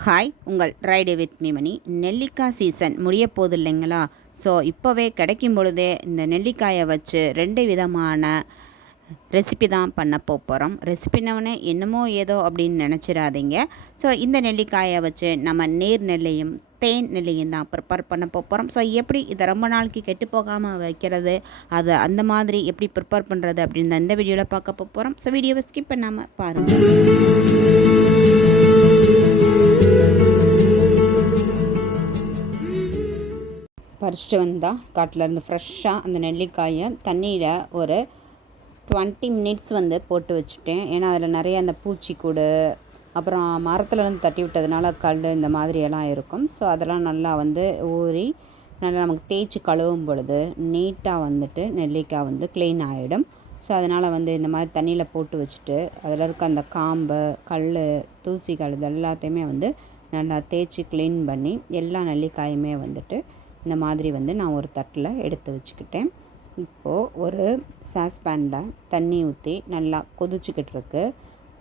Hi, உங்கள் ride with மீமணி. நெல்லிக்காய் season முடிய போகுது இல்லைங்களா? ஸோ இப்போவே கிடைக்கும் பொழுதே இந்த நெல்லிக்காயை வச்சு 2 விதமான ரெசிபி தான் பண்ண போகிறோம். ரெசிபினவனே என்னமோ ஏதோ அப்படின்னு நினச்சிடாதீங்க. ஸோ இந்த நெல்லிக்காயை வச்சு நம்ம நீர் நெல்லியும் தேன் நெல்லியும் தான் ப்ரிப்பேர் பண்ண போகிறோம். ஸோ எப்படி இதை ரொம்ப நாளைக்கு கெட்டு போகாமல் வைக்கிறது, அதை அந்த மாதிரி எப்படி ப்ரிப்பேர் பண்ணுறது அப்படின்னு இந்த வீடியோவில் பார்க்க போகிறோம். ஸோ வீடியோவை ஸ்கிப் பண்ணாமல் பாருங்கள். பறிச்சிட்டு வந்தால் காட்டிலேருந்து ஃப்ரெஷ்ஷாக அந்த நெல்லிக்காயை தண்ணியில் ஒரு 20 மினிட்ஸ் போட்டு வச்சுட்டேன். ஏன்னா அதில் நிறைய அந்த பூச்சிக்கூடு, அப்புறம் மரத்துலேருந்து தட்டி விட்டதுனால கல் இந்த மாதிரியெல்லாம் இருக்கும். ஸோ அதெல்லாம் நல்லா ஊறி நல்லா நமக்கு தேய்ச்சி கழுவும் பொழுது நீட்டாக நெல்லிக்காய் க்ளீன் ஆகிடும். ஸோ அதனால் இந்த மாதிரி தண்ணியில் போட்டு வச்சுட்டு அதில் இருக்க அந்த காம்பு, கல், தூசிகள் இது எல்லாத்தையுமே நல்லா தேய்ச்சி க்ளீன் பண்ணி எல்லா நெல்லிக்காயுமே இந்த மாதிரி நான் ஒரு தட்டில் எடுத்து வச்சுக்கிட்டேன். இப்போது ஒரு சாஸ்பேனில் தண்ணி ஊற்றி நல்லா கொதிச்சுக்கிட்டு இருக்கு.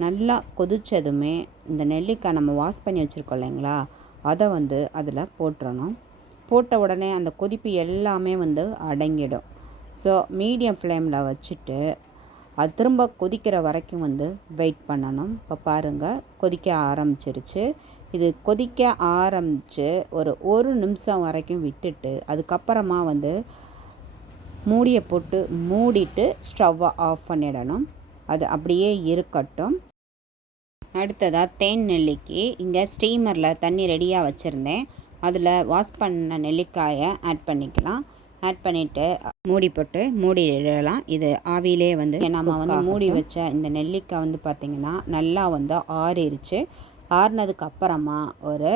நல்லா கொதித்ததுமே இந்த நெல்லிக்காய் நம்ம வாஷ் பண்ணி வச்சுருக்கோம் இல்லைங்களா, அதை அதில் போட்டுறணும். போட்ட உடனே அந்த கொதிப்பு எல்லாமே அடங்கிடும். ஸோ மீடியம் ஃப்ளேமில் வச்சுட்டு அது திரும்ப கொதிக்கிற வரைக்கும் வெயிட் பண்ணணும். இப்போ பாருங்கள், கொதிக்க ஆரம்பிச்சிருச்சு. இது கொதிக்க ஆரம்பித்து ஒரு நிமிஷம் வரைக்கும் விட்டுட்டு அதுக்கப்புறமா மூடியை போட்டு மூடிட்டு ஸ்டவ்வை ஆஃப் பண்ணிடணும். அது அப்படியே இருக்கட்டும். அடுத்ததாக தேன் நெல்லிக்கு இங்கே ஸ்டீமரில் தண்ணி ரெடியாக வச்சுருந்தேன். அதில் வாஷ் பண்ண நெல்லிக்காயை ஆட் பண்ணிக்கலாம். ஆட் பண்ணிவிட்டு மூடி போட்டு மூடிடலாம். இது ஆவிலே நம்ம மூடி வச்ச இந்த நெல்லிக்காய் பார்த்திங்கன்னா நல்லா ஆறிடுச்சு. ஆறினதுக்கு அப்புறமா ஒரு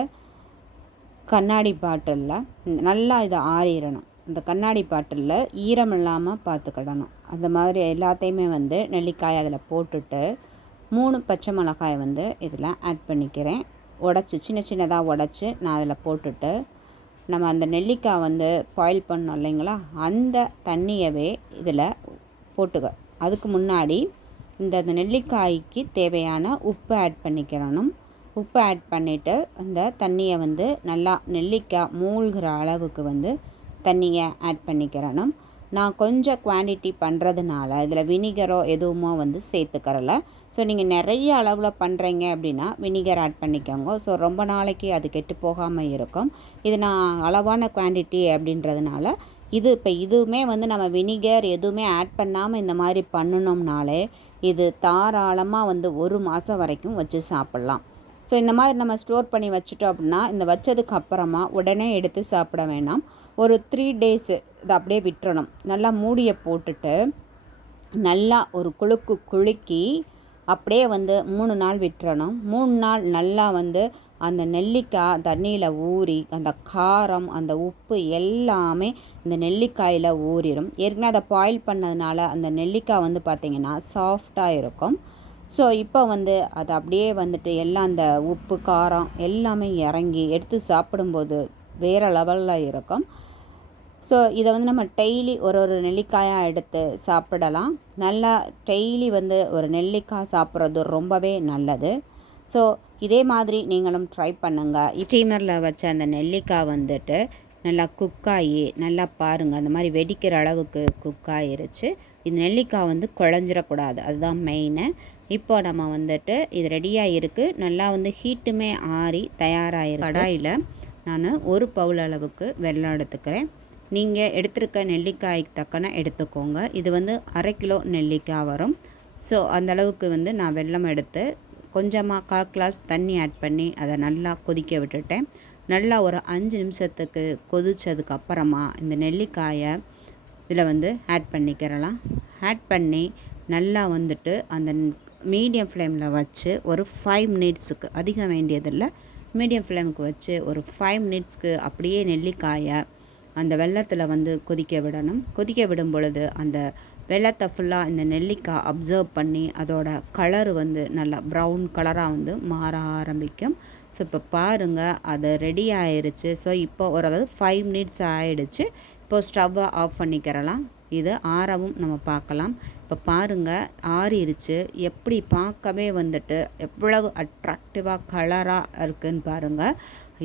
கண்ணாடி பாட்டிலில் நல்லா இதை ஆறிடணும். இந்த கண்ணாடி பாட்டிலில் ஈரம் இல்லாமல் பார்த்துக்கிடணும். அந்த மாதிரி எல்லாத்தையுமே நெல்லிக்காய் அதில் போட்டுட்டு 3 பச்சை மிளகாய் இதில் ஆட் பண்ணிக்கிறேன். உடச்சி சின்ன சின்னதாக உடச்சி நான் அதில் போட்டுட்டு நம்ம அந்த நெல்லிக்காய் பாயில் பண்ணோம் இல்லைங்களா, அந்த தண்ணியவே இதில் போட்டுக்க. அதுக்கு முன்னாடி இந்த நெல்லிக்காய்க்கு தேவையான உப்பு ஆட் பண்ணிக்கிறணும். உப்பு ஆட் பண்ணிவிட்டு அந்த தண்ணியை நல்லா நெல்லிக்காய் மூழ்கிற அளவுக்கு தண்ணியை ஆட் பண்ணிக்கிறணும். நான் கொஞ்சம் குவான்டிட்டி பண்ணுறதுனால இதில் வினிகரோ எதுவுமோ சேர்த்துக்கிறல. ஸோ நீங்கள் நிறைய அளவில் பண்ணுறீங்க அப்படின்னா வினிகர் ஆட் பண்ணிக்கோங்க. ஸோ ரொம்ப நாளைக்கு அது கெட்டு போகாமல் இருக்கும். இது நான் அளவான குவான்டிட்டி அப்படின்றதுனால இப்போ இதுவுமே நம்ம வினிகர் எதுவுமே ஆட் பண்ணாமல் இந்த மாதிரி பண்ணணும்னாலே இது தாராளமாக 1 மாதம் வரைக்கும் வச்சு சாப்பிட்லாம். ஸோ இந்த மாதிரி நம்ம ஸ்டோர் பண்ணி வச்சுட்டோம் அப்படின்னா இந்த வச்சதுக்கு அப்புறமா உடனே எடுத்து சாப்பிட வேணாம். ஒரு 3 days இதை அப்படியே விட்டுறணும். நல்லா மூடியை போட்டுட்டு நல்லா ஒரு குலுக்கி அப்படியே 3 நாள் விட்டுறணும். 3 நாள் நல்லா அந்த நெல்லிக்காய் தண்ணியில் ஊறி அந்த காரம், அந்த உப்பு எல்லாமே இந்த நெல்லிக்காயில் ஊறிடும். ஏற்கனவே அதை பாயில் பண்ணதுனால அந்த நெல்லிக்காய் பார்த்திங்கன்னா சாஃப்டாக இருக்கும். ஸோ இப்போ அது அப்படியே எல்லாம் அந்த உப்பு, காரம் எல்லாமே இறங்கி எடுத்து சாப்பிடும்போது வேறு லெவலில் இருக்கும். ஸோ இதை நம்ம டெய்லி ஒரு நெல்லிக்காயாக எடுத்து சாப்பிடலாம். நல்லா டெய்லி ஒரு நெல்லிக்காய் சாப்பிட்றது ரொம்பவே நல்லது. ஸோ இதே மாதிரி நீங்களும் ட்ரை பண்ணுங்கள். ஸ்டீமரில் வச்ச அந்த நெல்லிக்காய் நல்லா குக்காகி நல்லா பாருங்கள், அந்த மாதிரி வெடிக்கிற அளவுக்கு குக்காயிருச்சு. இது நெல்லிக்காய் குழஞ்சிடக்கூடாது, அதுதான் மெயினு. இப்போ நம்ம இது ரெடியாக இருக்குது. நல்லா ஹீட்டுமே ஆறி தயாராகிருக்கு. கடாயில் நான் 1 பவுல் அளவுக்கு வெல்லம் எடுத்துக்கிறேன். நீங்கள் எடுத்துருக்க நெல்லிக்காய்க்கு தக்கன எடுத்துக்கோங்க. இது 1/2 கிலோ நெல்லிக்காய் வரும். ஸோ அந்தளவுக்கு நான் வெல்லம் எடுத்து கொஞ்சமாக 1/4 கிளாஸ் தண்ணி ஆட் பண்ணி அதை நல்லா கொதிக்க விட்டுட்டேன். நல்லா ஒரு 5 நிமிஷத்துக்கு கொதித்ததுக்கப்புறமா இந்த நெல்லிக்காயை இதில் ஆட் பண்ணிக்கிறலாம். ஆட் பண்ணி நல்லா அந்த மீடியம் ஃப்ளேமில் வச்சு ஒரு 5 மினிட்ஸுக்கு, அதிகம் வேண்டியதில்லை, மீடியம் ஃப்ளேமுக்கு வச்சு ஒரு 5 மினிட்ஸ்க்கு அப்படியே நெல்லிக்காயை அந்த வெல்லத்தில் கொதிக்க விடணும். கொதிக்க விடும் பொழுது அந்த வெல்லத்தை ஃபுல்லாக இந்த நெல்லிக்காய் அப்சர்வ் பண்ணி அதோட கலர் நல்லா ப்ரௌன் கலராக மாற ஆரம்பிக்கும். ஸோ இப்போ பாருங்கள், அது ரெடி ஆயிடுச்சு. ஸோ இப்போ அதாவது 5 மினிட்ஸ் ஆகிடுச்சு. இப்போ ஸ்டவ்வை ஆஃப் பண்ணிக்கிறலாம். இது ஆறவும் நம்ம பார்க்கலாம். இப்போ பாருங்கள், ஆறிருச்சு. எப்படி பார்க்கவே வந்துட்டு எவ்வளவு அட்ராக்டிவாக கலராக இருக்குதுன்னு பாருங்கள்.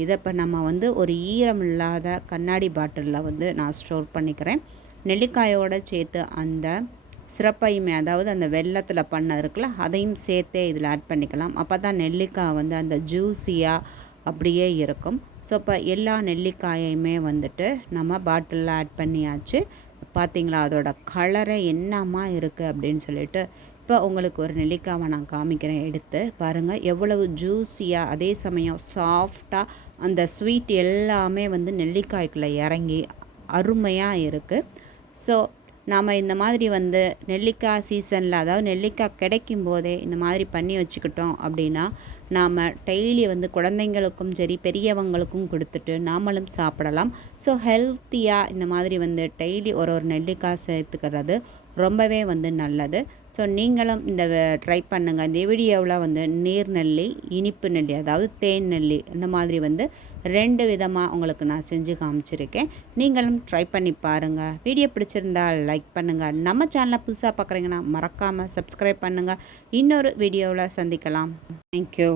இதை இப்போ நம்ம ஒரு ஈரம் இல்லாத கண்ணாடி பாட்டிலில் நான் ஸ்டோர் பண்ணிக்கிறேன். நெல்லிக்காயோடு சேர்த்து அந்த சிறப்பையுமே, அதாவது அந்த வெல்லத்தில் பண்ண இருக்குல்ல, அதையும் சேர்த்தே இதில் ஆட் பண்ணிக்கலாம். அப்போ தான் நெல்லிக்காய் அந்த ஜூஸியாக அப்படியே இருக்கும். ஸோ இப்போ எல்லா நெல்லிக்காயையுமே நம்ம பாட்டிலில் ஆட் பண்ணியாச்சு. பார்த்திங்களா அதோட கலரே என்னமா இருக்குது அப்படின்னு சொல்லிட்டு. இப்போ உங்களுக்கு ஒரு நெல்லிக்காவை நான் காமிக்கிறேன், எடுத்து பாருங்கள். எவ்வளவு ஜூஸியாக, அதே சமயம் சாஃப்டாக, அந்த ஸ்வீட் எல்லாமே நெல்லிக்காய்க்குள்ளே இறங்கி அருமையாக இருக்குது. ஸோ நாம் இந்த மாதிரி நெல்லிக்காய் சீசனில், அதாவது நெல்லிக்காய் கிடைக்கும் போதே இந்த மாதிரி பண்ணி வச்சுக்கிட்டோம் அப்படின்னா, நாம் டெய்லி குழந்தைங்களுக்கும் சரி பெரியவங்களுக்கும் கொடுத்துட்டு நாமளும் சாப்பிடலாம். ஸோ ஹெல்த்தியாக இந்த மாதிரி டெய்லி ஒரு நெல்லிக்காய் சேர்த்துக்கிறது ரொம்பவே நல்லது. ஸோ நீங்களும் இந்த ட்ரை பண்ணுங்கள். இந்த வீடியோவில் நீர்நெல்லி, இனிப்பு நெல்லி, அதாவது தேன் நெல்லி, இந்த மாதிரி 2 விதமாக உங்களுக்கு நான் செஞ்சு காமிச்சிருக்கேன். நீங்களும் ட்ரை பண்ணி பாருங்கள். வீடியோ பிடிச்சிருந்தால் லைக் பண்ணுங்கள். நம்ம சேனலை புதுசாக பார்க்குறீங்கன்னா மறக்காமல் சப்ஸ்கிரைப் பண்ணுங்கள். இன்னொரு வீடியோவில் சந்திக்கலாம். தேங்க்யூ.